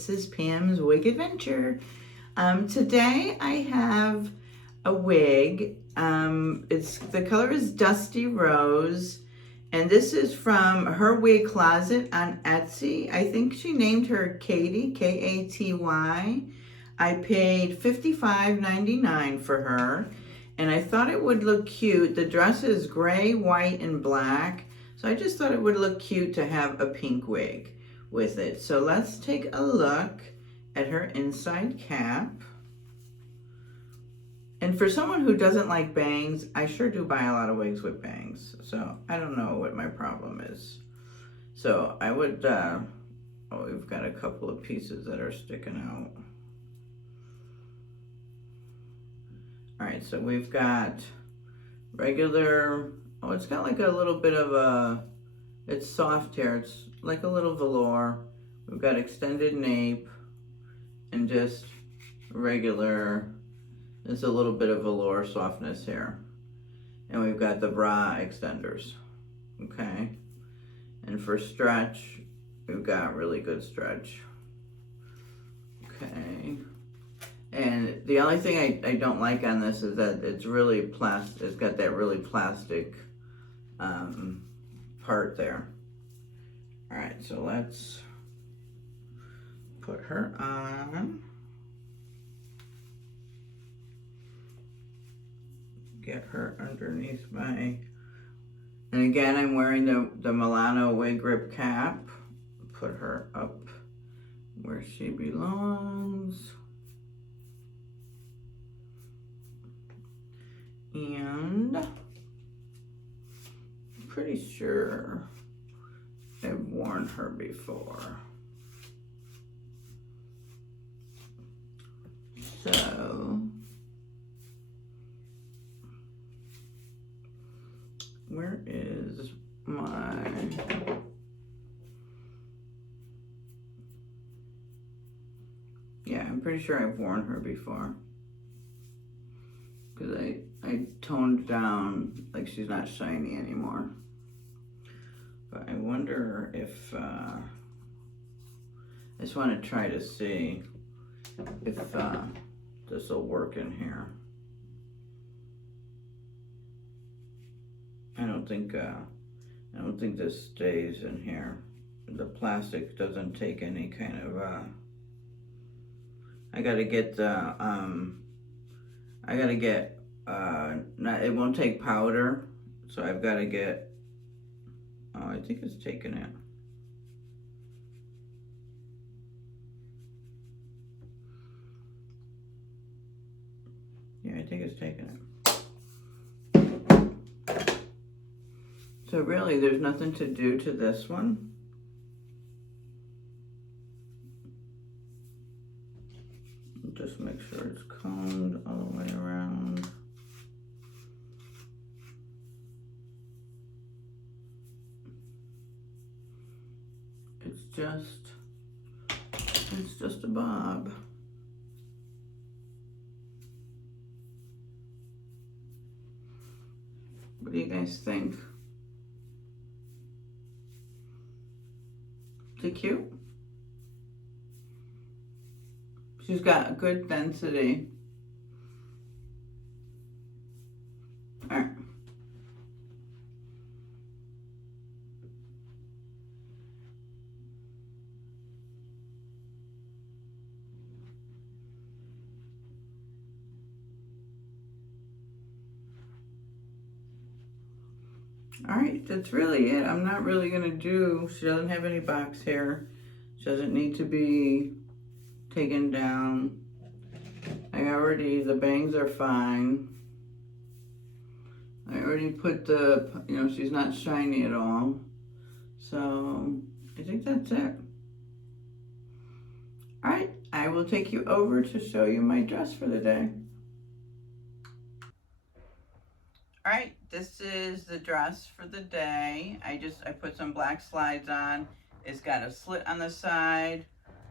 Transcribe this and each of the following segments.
this is Pam's Wig Adventure. Today I have a wig. The color is Dusty Rose, and this is from her wig closet on Etsy. I think she named her Katy, K-A-T-Y. I paid $55.99 for her, and I thought it would look cute. The dress is gray, white, and black, so I just thought it would look cute to have a pink wig with it. So let's take a look at her inside cap. And for someone who doesn't like bangs, I sure do buy a lot of wigs with bangs. So I don't know what my problem is. So I would, oh, we've got a couple of pieces that are sticking out. All right, so we've got regular, oh, it's got like a little bit of a, it's soft hair. It's like a little velour. We've got extended nape and just regular, there's a little bit of velour softness here. And we've got the bra extenders, okay? And for stretch, we've got really good stretch. Okay. And the only thing I don't like on this is that it's really plastic. It's got that really plastic part there. All right, so let's put her on. Get her underneath my, and again, I'm wearing the Milano wig grip cap. Put her up where she belongs. And I'm pretty sure I've worn her before. So, where is my, yeah, I'm pretty sure I've worn her before. Because I toned down, like she's not shiny anymore. But I wonder if, I just want to try to see if this will work in here. I don't think this stays in here. The plastic doesn't take any kind of, I gotta get the, it won't take powder, so I've got to get, oh, I think it's taking it. Yeah, I think it's taking it. So really, there's nothing to do to this one. Just make sure it's combed all the way around. It's just a bob. What do you guys think? Is it cute? She's got a good density. All right. All right, that's really it. I'm not really gonna do, she doesn't have any box hair. She doesn't need to be taken down. The bangs are fine. I already put the, she's not shiny at all. So I think that's it. All right, I will take you over to show you my dress for the day. All right, this is the dress for the day. I put some black slides on. It's got a slit on the side.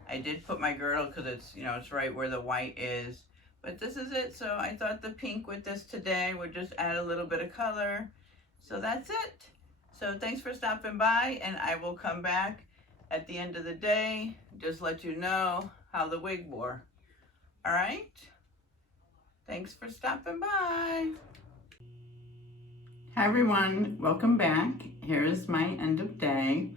I did put my girdle because it's, it's right where the white is. But this is it. So I thought the pink with this today would just add a little bit of color. So that's it. So thanks for stopping by, and I will come back at the end of the day, just let you know how the wig wore. All right? Thanks for stopping by. Hi everyone, welcome back. Here is my end of day.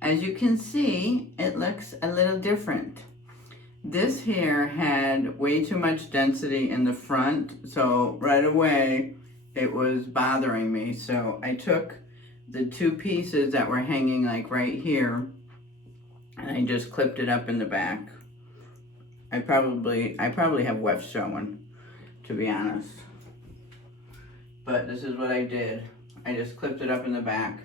As you can see, it looks a little different. This hair had way too much density in the front, so right away it was bothering me. So I took the two pieces that were hanging like right here and I just clipped it up in the back. I probably have wefts showing, to be honest. But this is what I did. I just clipped it up in the back.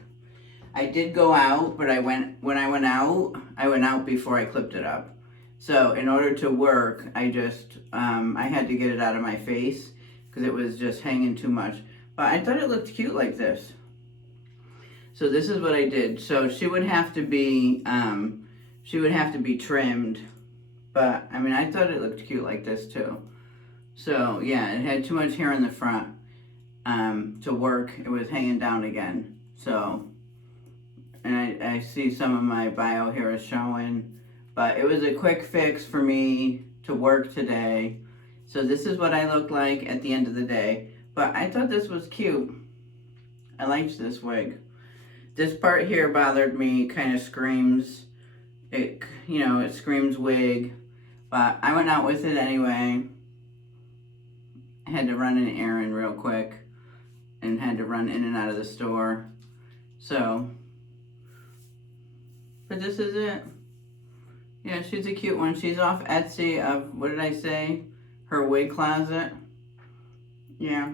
I did go out, but when I went out before I clipped it up. So in order to work, I had to get it out of my face because it was just hanging too much. But I thought it looked cute like this. So this is what I did. So she would have to be trimmed. But I mean, I thought it looked cute like this too. So yeah, it had too much hair in the front to work. It was hanging down again. So, and I see some of my bio hair is showing, but it was a quick fix for me to work today. So this is what I look like at the end of the day. But I thought this was cute. I liked this wig. This part here bothered me, kind of screams, it screams wig. But I went out with it anyway. I had to run an errand real quick and had to run in and out of the store. So, but this is it. Yeah, she's a cute one. She's off Etsy of, what did I say? Her wig closet. Yeah,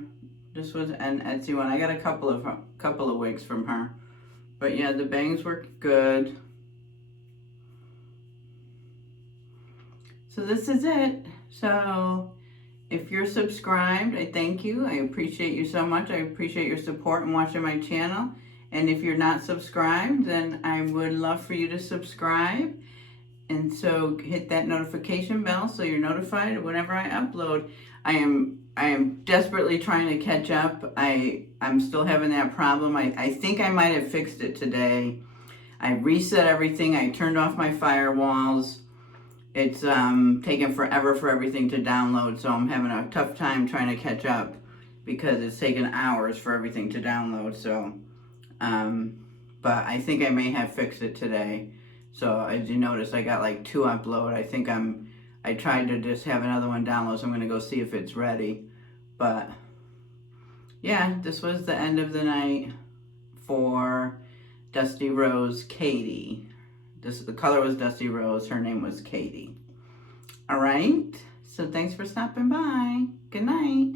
this was an Etsy one. I got a couple of wigs from her. But yeah, the bangs were good. So this is it. So if you're subscribed, I thank you. I appreciate you so much. I appreciate your support and watching my channel. And if you're not subscribed, then I would love for you to subscribe. And so hit that notification bell so you're notified whenever I upload. I am desperately trying to catch up. I'm still having that problem. I think I might have fixed it today. I reset everything. I turned off my firewalls. It's taking forever for everything to download, so I'm having a tough time trying to catch up because it's taken hours for everything to download. So, but I think I may have fixed it today. So as you notice, I got like 2 upload. I tried to just have another one download, so I'm gonna go see if it's ready. But yeah, this was the end of the night for Dusty Rose Katy. The color was Dusty Rose. Her name was Katy. All right. So thanks for stopping by. Good night.